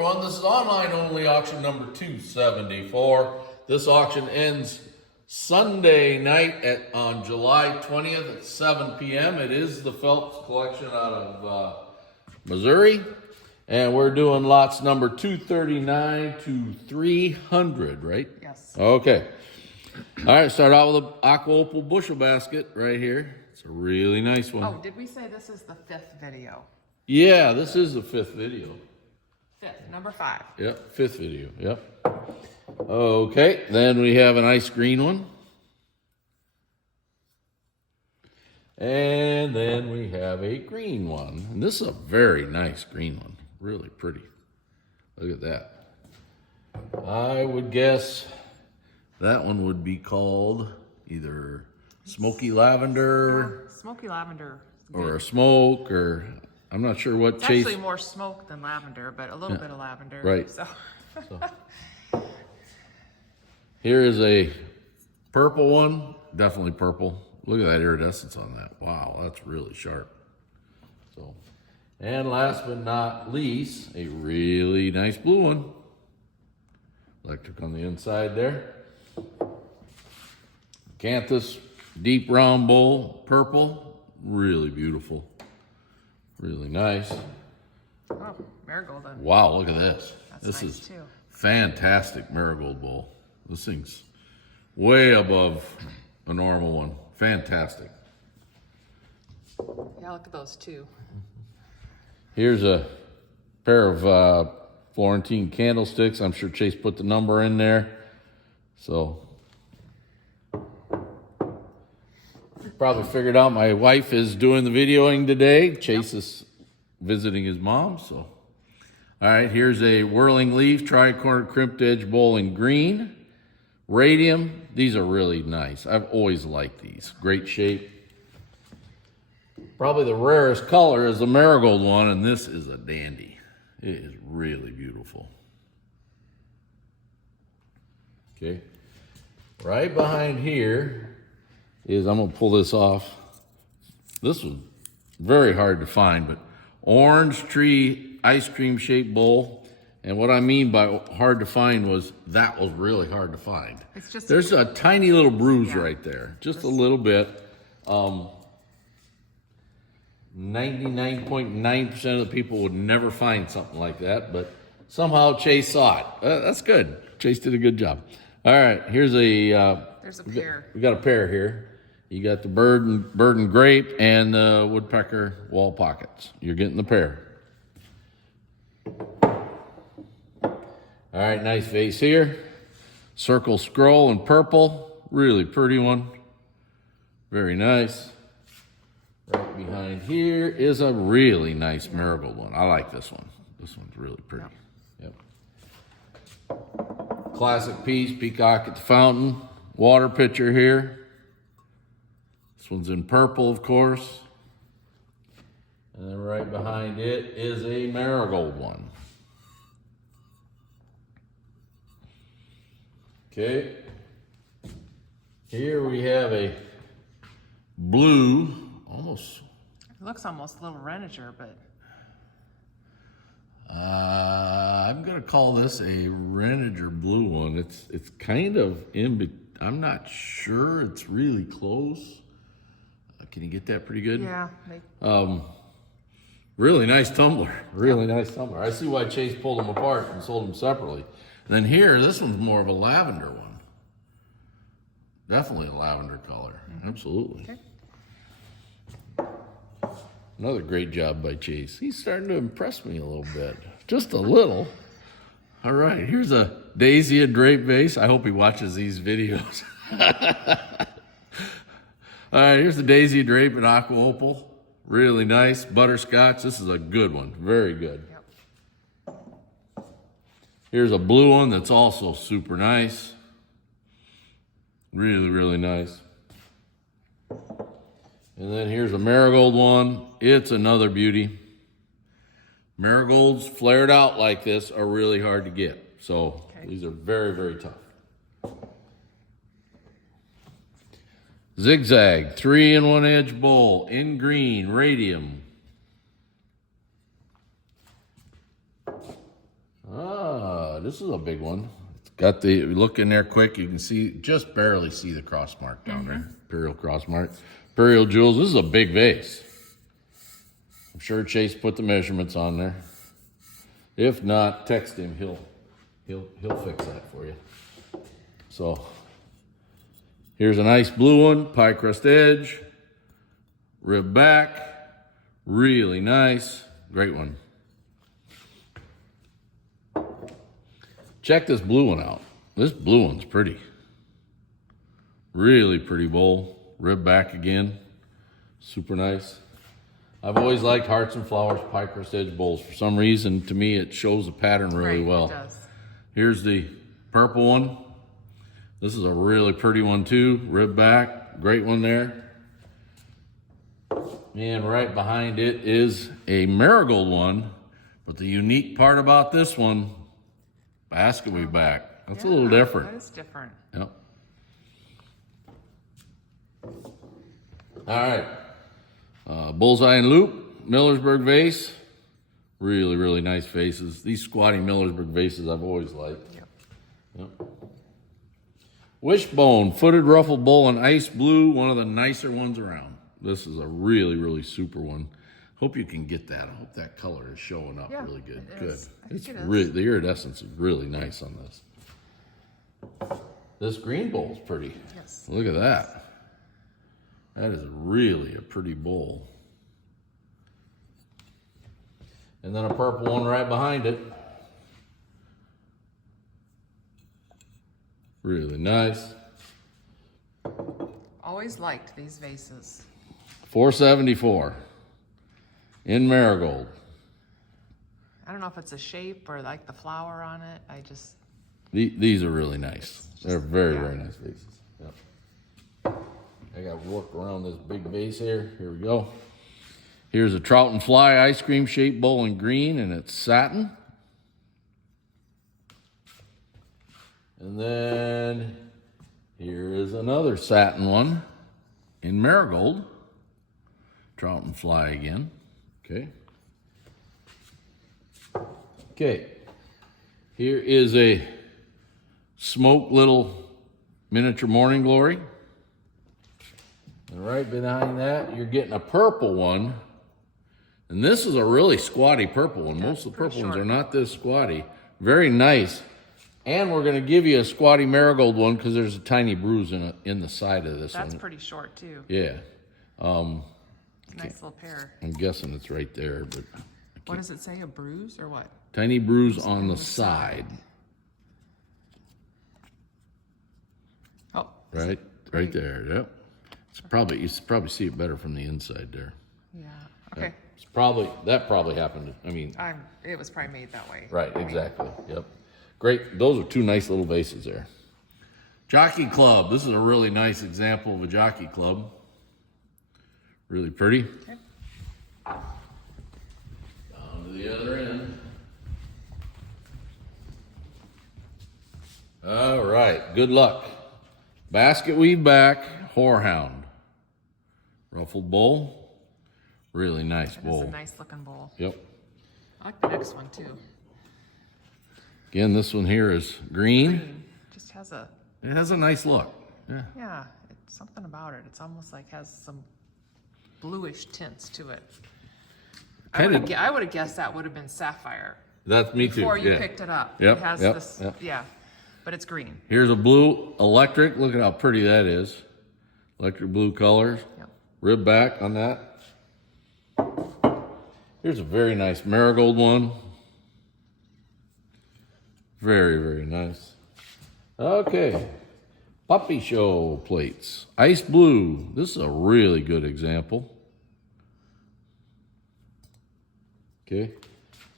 everyone. This is online only auction number 274. This auction ends Sunday night on July 20th at 7 p.m. It is the Phelps Collection out of Missouri. And we're doing lots number 239 to 300, right? Yes. Okay. All right, start out with an aqua opal bushel basket right here. It's a really nice one. Oh, did we say this is the 5th video? Yeah, this is the 5th video. 5th, number 5. Yep, 5th video, yep. Okay, then we have an ice green one. And then we have a green one. And this is a very nice green one. Really pretty. Look at that. I would guess that one would be called either smoky lavender. Yeah, smoky lavender. Or a smoke, or I'm not sure what It's Chase. actually more smoke than lavender, but a little bit of lavender. Right. So. Here is a purple one, definitely purple. Look at that iridescence on that. Wow, that's really sharp. So, and last but not least, a really nice blue one. Electric on the inside there. Canthus, deep round bowl, purple, really beautiful. Really nice. Oh, marigold. Wow, look at this. That's this nice is too. Fantastic marigold bowl. This thing's way above a normal one. Fantastic. Yeah, look at those two. Here's a pair of Florentine candlesticks. I'm sure Chase put the number in there. So, you probably figured out my wife is doing the videoing today. Chase is visiting his mom, so. All right, here's a whirling leaf, tri-corner crimped edge bowl in green. Radium, these are really nice. I've always liked these. Great shape. Probably the rarest color is the marigold one, and this is a dandy. It is really beautiful. Okay. Right behind here is, I'm gonna pull this off. This was very hard to find, but orange tree ice cream shaped bowl. And what I mean by hard to find was that was really hard to find. It's just There's a tiny little bruise right there, just a little bit. 99.9% of the people would never find something like that, but somehow Chase saw it. That's good. Chase did a good job. All right, here's a. There's a pair. We got a pair here. You got the bird and grape and the woodpecker wall pockets. You're getting the pair. All right, nice vase here. Circle scroll in purple. Really pretty one. Very nice. Right behind here is a really nice marigold one. I like this one. This one's really pretty. Yep. Classic piece, peacock at the fountain. Water pitcher here. This one's in purple, of course. And then right behind it is a marigold one. Okay. Here we have a blue, almost. It looks almost a little Renager, but. I'm gonna call this a Renager blue one. It's kind of I'm not sure. It's really close. Can you get that pretty good? Yeah. Really nice tumbler. Really nice tumbler. I see why Chase pulled them apart and sold them separately. And then here, this one's more of a lavender one. Definitely a lavender color. Absolutely. Okay. Another great job by Chase. He's starting to impress me a little bit. Just a little. All right, here's a daisy and drape vase. I hope he watches these videos. All right, here's the daisy drape and aqua opal. Really nice. Butterscotch. This is a good one. Very good. Yep. Here's a blue one that's also super nice. Really, really nice. And then here's a marigold one. It's another beauty. Marigolds flared out like this are really hard to get. So these are very, very tough. Zigzag, 3-in-1 edge bowl, in green, radium. All This is a big one. It's got the, look in there quick, you can see, just barely see the cross mark down there. Imperial cross mark. Imperial jewels. This is a big vase. I'm sure Chase put the measurements on there. If not, text him. He'll fix that for you. So here's a nice blue one, pie crust edge, rib back, really nice, great one. Check this blue one out. This blue one's pretty. Really pretty bowl, rib back again, super nice. I've always liked hearts and flowers pie crust edge bowls. For some reason, to me, it shows the pattern really well. It does. Here's the purple one. This is a really pretty one too. Rib back, great one there. And right behind it is a marigold one. But the unique part about this one, basket weave back. That's a little different. That is different. Yep. All right. Bullseye and loop, Millersburg vase. Really, really nice vases. These squatty Millersburg vases I've always liked. Yep. Wishbone, footed ruffled bowl in ice blue, one of the nicer ones around. This is a really, really super one. Hope you can get that. I hope that color is showing up really good. Good. It's really, the iridescence is really nice on this. This green bowl is pretty. Yes. Look at that. That is really a pretty bowl. And then a purple one right behind it. Really nice. Always liked these vases. $4.74 in marigold. I don't know if it's a shape or like the flower on it. I just. These are really nice. They're very, very nice vases. Yep. I got to work around this big vase here. Here we go. Here's a trout and fly ice cream shaped bowl in green, and it's satin. And then here is another satin one in marigold. Trout and fly again. Okay. Okay. Here is a smoked little miniature morning glory. And right behind that, you're getting a purple one. And this is a really squatty purple one. Most of the purple ones are not this squatty. Very nice. And we're going to give you a squatty marigold one because there's a tiny bruise in the side of this one. That's pretty short too. Yeah. Nice little pair. I'm guessing it's right there, but What does it say? A bruise or what? tiny bruise on the side. Oh. Right there. Yep. You probably see it better from the inside there. Yeah. Okay. That probably happened. I mean, It was probably made that way. right, exactly. Yep. Great. Those are two nice little vases there. Jockey club. This is a really nice example of a jockey club. Really pretty. Okay. Down to the other end. All right. Good luck. Basket weave back, whorehound. Ruffled bowl. Really nice bowl. It's a nice looking bowl. Yep. I like the next one too. Again, this one here is green. Just has a, It has a nice look. Yeah. it's something about it. It's almost like has some bluish tints to it. I would have guessed that would have been sapphire That's me too. before you yeah. picked it up. Yep, It has yep, this, yep. but it's green. Here's a blue electric. Look at how pretty that is. Electric blue colors. Yep. Rib back on that. Here's a very nice marigold one. Very, very nice. Okay. Puppy show plates. Ice blue. This is a really good example. Okay.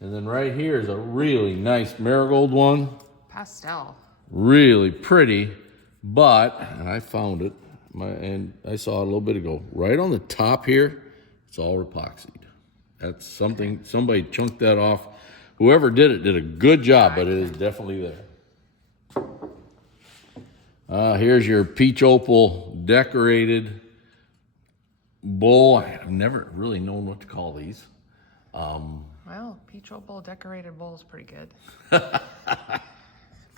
And then right here is a really nice marigold one. Pastel. Really pretty, but, and I found it, and I saw it a little bit ago, right on the top here, it's all epoxied. That's something, somebody chunked that off. Whoever did it did a good job, but it is definitely there. Here's your peach opal decorated bowl. I've never really known what to call these. Well, peach opal decorated bowl is pretty good.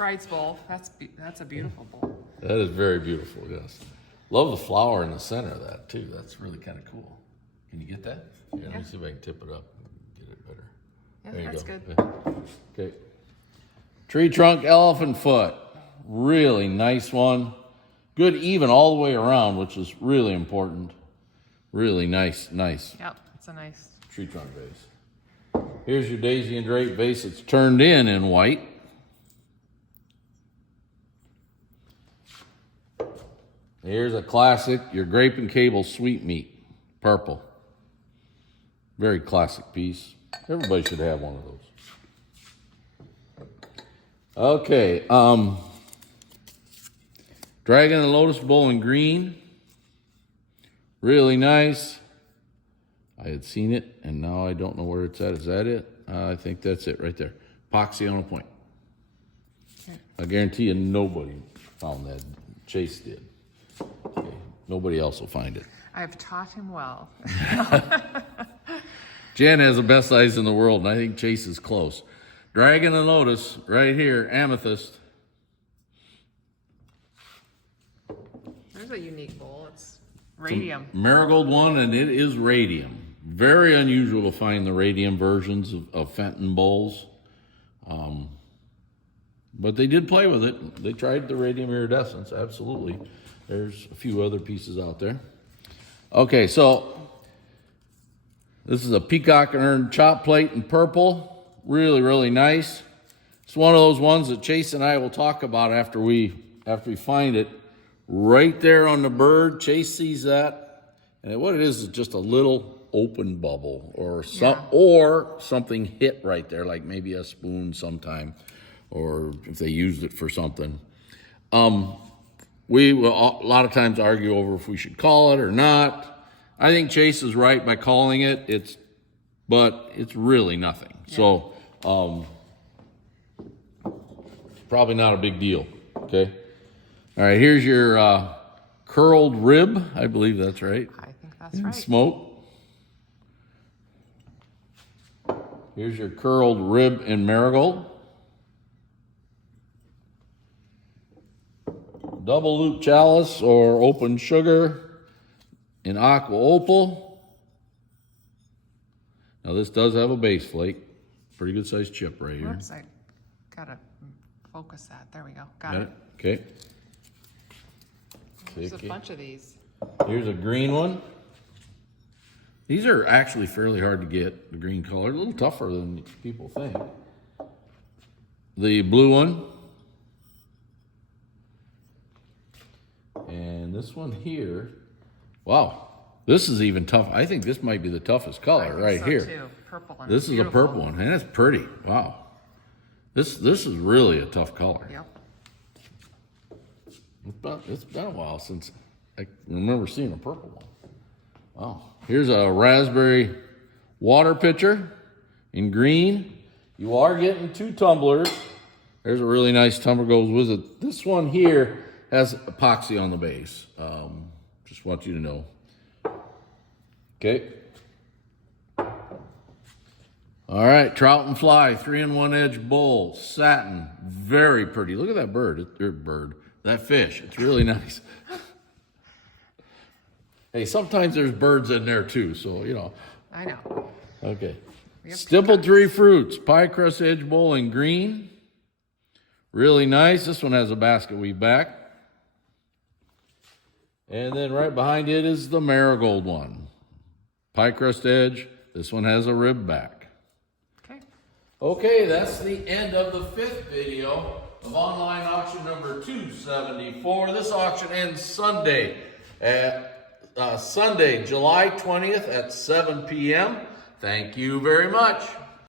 Bride's bowl. That's a beautiful bowl. That is very beautiful, yes. Love the flower in the center of that, too. That's really kind of cool. Can you get that? Yeah, let me see if I can tip it up and get it better. Yeah, There you that's go. good. Okay. Tree trunk elephant foot. Really nice one. Good even all the way around, which is really important. Really nice. Yep, it's a nice Tree trunk vase. Here's your daisy and drape vase. It's turned in white. Here's a classic, your grape and cable sweetmeat, purple. Very classic piece. Everybody should have one of those. Okay, dragon and lotus bowl in green. Really nice. I had seen it, and now I don't know where it's at. Is that it? I think that's it right there. Epoxy on a point. Okay. I guarantee you nobody found that. Chase did. Okay. Nobody else will find it. I've taught him well. Jan has the best eyes in the world, and I think Chase is close. Dragon and lotus right here, amethyst. There's a unique bowl. It's radium. Marigold one, and it is radium. Very unusual to find the radium versions of Fenton bowls. But they did play with it. They tried the radium iridescence, absolutely. There's a few other pieces out there. Okay, so this is a peacock and urn chop plate in purple. Really nice. It's one of those ones that Chase and I will talk about after we find it. Right there on the bird, Chase sees that. And what it is just a little open bubble or something hit right there, like maybe a spoon sometime, or if they used it for something. We will a lot of times argue over if we should call it or not. I think Chase is right by calling it. But it's really nothing. Yeah. So probably not a big deal. Okay. All right. Here's your curled rib. I believe that's right. I think that's right. Smoke. Here's your curled rib in marigold. Double loop chalice or open sugar in aqua opal. Now this does have a base flake. Pretty good sized chip right here. Whoops, I gotta focus that. There we go. Got it. Okay. There's a bunch of these. Here's a green one. These are actually fairly hard to get, the green color. A little tougher than people think. The blue one. And this one here. Wow. This is even tough. I think this might be the toughest color right here. Too. Purple one. This is a purple one, and it's pretty. Wow. This is really a tough color. Yep. It's been a while since I remember seeing a purple one. Wow. Here's a raspberry water pitcher in green. You are getting 2 tumblers. There's a really nice tumbler goes with it. This one here has epoxy on the base. Just want you to know. Okay. All right, trout and fly, 3-in-1 edge bowl, satin, very pretty. Look at that bird, that fish. It's really nice. Hey, sometimes there's birds in there too, so you know. I know. Okay. Stippled 3 fruits, pie crust edge bowl in green. Really nice. This one has a basket weave back. And then right behind it is the marigold one. Pie crust edge. This one has a rib back. Okay, that's the end of the 5th video of online auction number 274. This auction ends Sunday, July 20th at 7 p.m. Thank you very much.